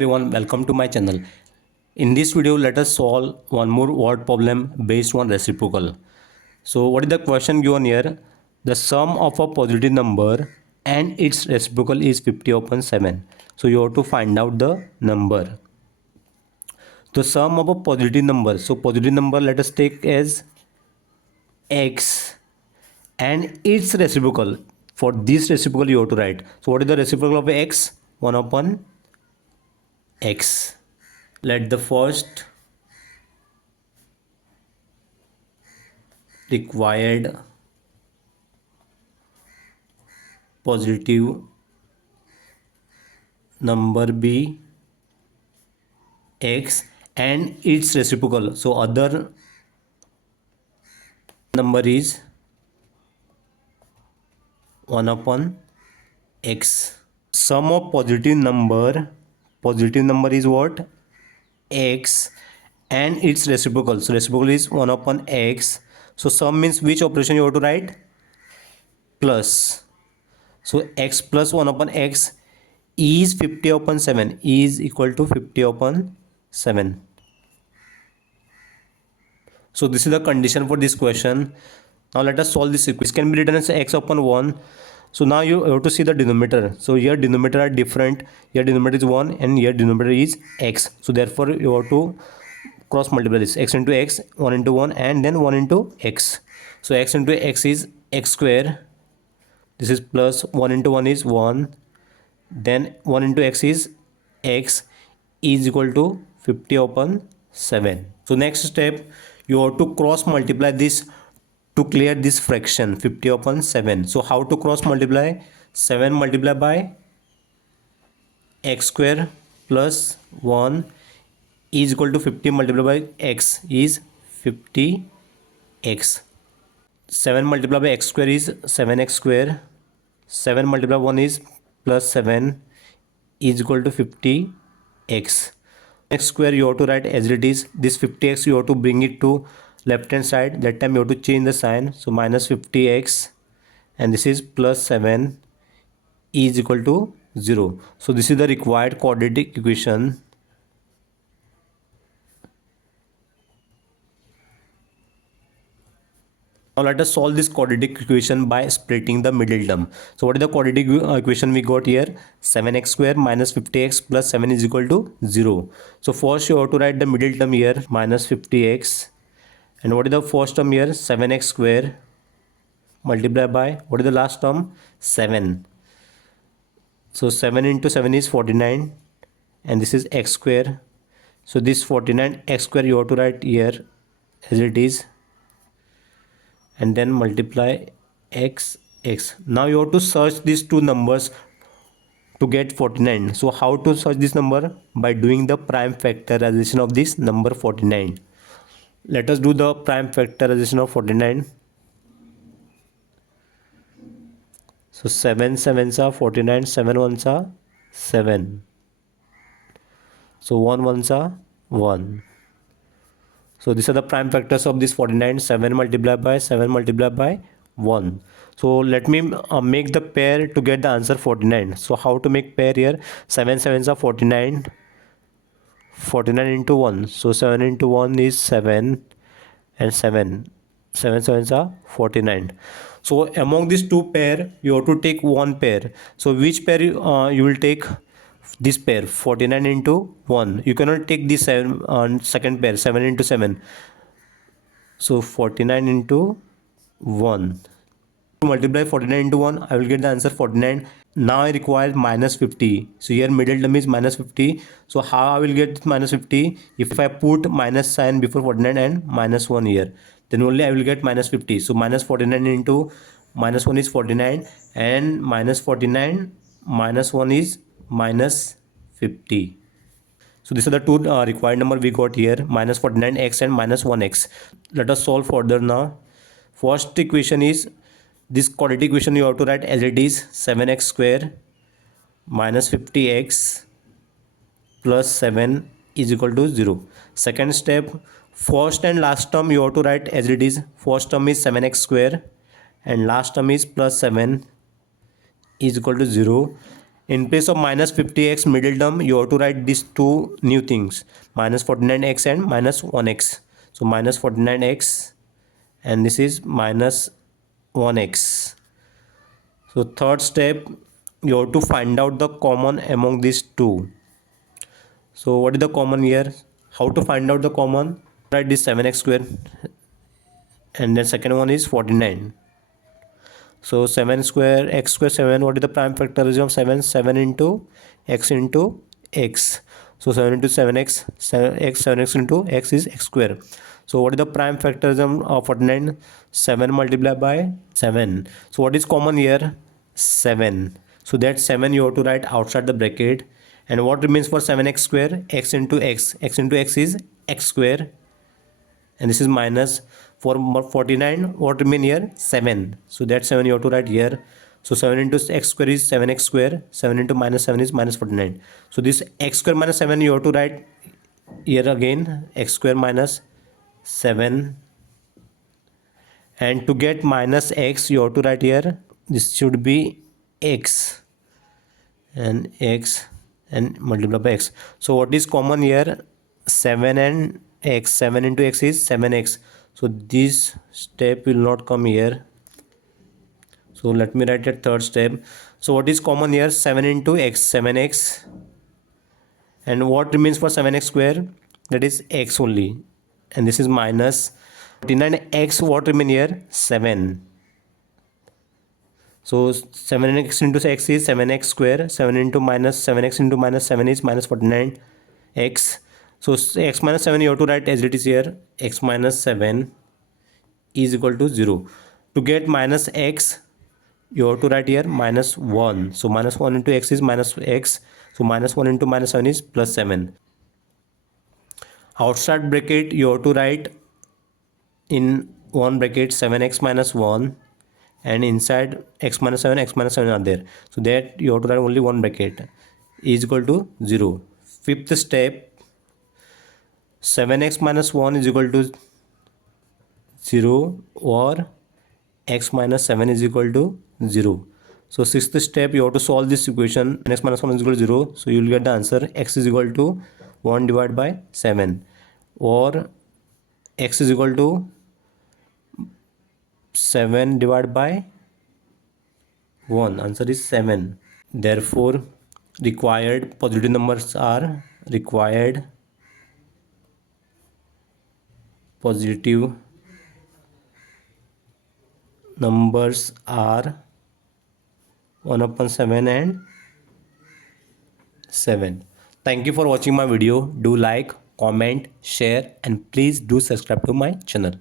everyone, welcome to my channel. In this video, let us solve one more word problem based on reciprocal. So what is the question given here? The sum of a positive number and its reciprocal is 50 upon 7. So you have to find out the number. The sum of a positive number. So positive number let us take as x and its reciprocal. For this reciprocal you have to write. So what is the reciprocal of x? 1 upon x. Let the first required positive number be x and its reciprocal. So other number is 1 upon x. Sum of positive number is what? X and its reciprocal. So reciprocal is 1 upon x. So sum means which operation you have to write? Plus. So x plus 1 upon x is 50 upon 7 is equal to 50 upon 7. So this is the condition for this question. Now let us solve this equation. This can be written as x upon 1. So now you have to see the denominator. So here denominator are different. Here denominator is 1 and here denominator is x. So therefore you have to cross multiply this. X into x, 1 into 1 and then 1 into x. So x into x is x square. This is plus 1 into 1 is 1. Then 1 into x is x is equal to 50 upon 7. So next step, you have to cross multiply this to clear this fraction 50 upon 7. So how to cross multiply? 7 multiplied by x square plus 1 is equal to 50 multiplied by x is 50x. 7 multiplied by x square is 7x square. 7 multiplied by 1 is plus 7 is equal to 50x. X square you have to write as it is. This 50x you have to bring it to left hand side. That time you have to change the sign. So minus 50x and this is plus 7 is equal to 0. So this is the required quadratic equation. Now let us solve this quadratic equation by splitting the middle term. So what is the quadratic equation we got here? 7x square minus 50x plus 7 is equal to 0. So first you have to write the middle term here minus 50x. And what is the first term here? 7x square multiplied by what is the last term? 7. So 7 into 7 is 49 and this is x square. So this 49 x square you have to write here as it is and then multiply x. Now you have to search these two numbers to get 49. So how to search this number? By doing the prime factorization of this number 49. Let us do the prime factorization of 49. So 7 sevens are 49, 7 ones are 7. So 1 ones are 1. So these are the prime factors of this 49. 7 multiplied by 7 multiplied by 1. So let me make the pair to get the answer 49. So how to make pair here? 7 sevens are 49. 49 into 1. So 7 into 1 is 7 and 7. 7 sevens are 49. So among these two pair, you have to take one pair. So which pair you will take? This pair 49 into 1. You cannot take this second pair 7 into 7. So 49 into 1. To multiply 49 into 1, I will get the answer 49. Now I require minus 50. So here middle term is minus 50. So how I will get minus 50? If I put minus sign before 49 and minus 1 here, then only I will get minus 50. So minus 49 into minus 1 is 49 and minus 49 minus 1 is minus 50. So these are the two required number we got here, minus 49x and minus 1x. Let us solve further now. First equation is this quadratic equation you have to write as it is. 7x square minus 50x plus 7 is equal to 0. Second step, first and last term you have to write as it is. First term is 7x square and last term is plus 7 is equal to 0. In place of minus 50x middle term, you have to write these two new things, minus 49x and minus 1x. So minus 49x and this is minus 1x. So third step, you have to find out the common among these two. So what is the common here? How to find out the common? Write this 7x square and then second one is 49. So 7 square x square 7, what is the prime factorism of 7? 7 into x into x. So 7 into 7x, 7x into x is x square. So what is the prime factorism of 49? 7 multiplied by 7. So what is common here? 7. So that 7 you have to write outside the bracket. And what remains for 7x square? X into x. X into x is x square. And this is minus. For 49, what remain here? 7. So that 7 you have to write here. So 7 into x square is 7x square. 7 into minus 7 is minus 49. So this x square minus 7 you have to write here again. X square minus 7. And to get minus x you have to write here. This should be x. And x and multiply by x. So what is common here? 7 and x. 7 into x is 7x. So this step will not come here. So let me write that third step. So what is common here? 7 into x, 7x. And what remains for 7x square? That is x only. And this is minus 49x. What remain here? 7. So 7x into x is 7x square. 7 into minus 7x into minus 7 is minus 49x. So x minus 7 you have to write as it is here. X minus 7 is equal to 0. To get minus x, you have to write here minus 1. So minus 1 into x is minus x. So minus 1 into minus 7 is plus 7. Outside bracket, you have to write in one bracket 7x minus 1. And inside x minus 7 are there. So that you have to write only one bracket is equal to 0. Fifth step, 7x minus 1 is equal to 0 or x minus 7 is equal to 0. So sixth step, you have to solve this equation. X minus 1 is equal to 0. So you will get the answer x is equal to 1 divided by 7 or x is equal to 7 divided by 1. Answer is 7. Therefore, required positive numbers are required positive numbers are 1 upon 7 and 7. Thank you for watching my video. Do like, comment, share and please do subscribe to my channel.